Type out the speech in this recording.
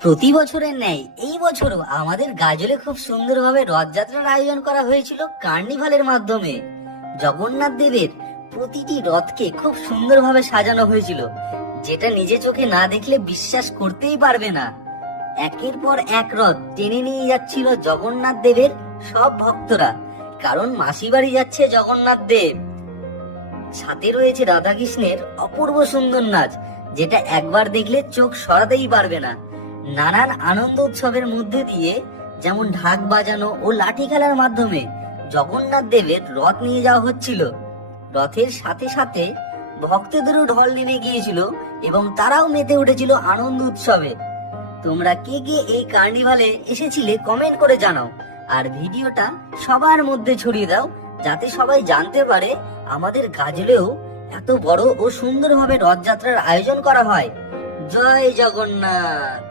প্রতি বছরের ন্যায় এই বছরও আমাদের গাজলে খুব সুন্দরভাবে রথযাত্রার আয়োজন করা হয়েছিল কার্নিভালের মাধ্যমে। জগন্নাথ দেবের প্রতিটি রথকে খুব সুন্দরভাবে সাজানো হয়েছিল, যেটা নিজে চোখে না দেখলে বিশ্বাস করতেই পারবে না। একের পর এক রথ টেনে নিয়ে যাচ্ছিল জগন্নাথ দেবের সব ভক্তরা, কারণ মাসি বাড়ি যাচ্ছে জগন্নাথ দেব। সাথে রয়েছে রাধাকৃষ্ণের অপূর্ব সুন্দর নাচ, যেটা একবার দেখলে চোখ সরাতেই পারবে না। নানান আনন্দ উৎসবের মধ্যে দিয়ে, যেমন ঢাক বাজানো ও লাঠি খেলার মাধ্যমে জগন্নাথ দেবের রথ নিয়ে যাওয়া হচ্ছিল। রথের সাথে সাথে ভক্তদেরও ঢল নেমে গিয়েছিল এবং তারাও মেতে উঠেছিল আনন্দ উৎসবে। তোমরা কে কে এই কার্নিভালে এসেছিলে কমেন্ট করে জানাও, আর ভিডিওটা সবার মধ্যে ছড়িয়ে দাও, যাতে সবাই জানতে পারে আমাদের গাজলেও এত বড় ও সুন্দরভাবে রথযাত্রার আয়োজন করা হয়। জয় জগন্নাথ।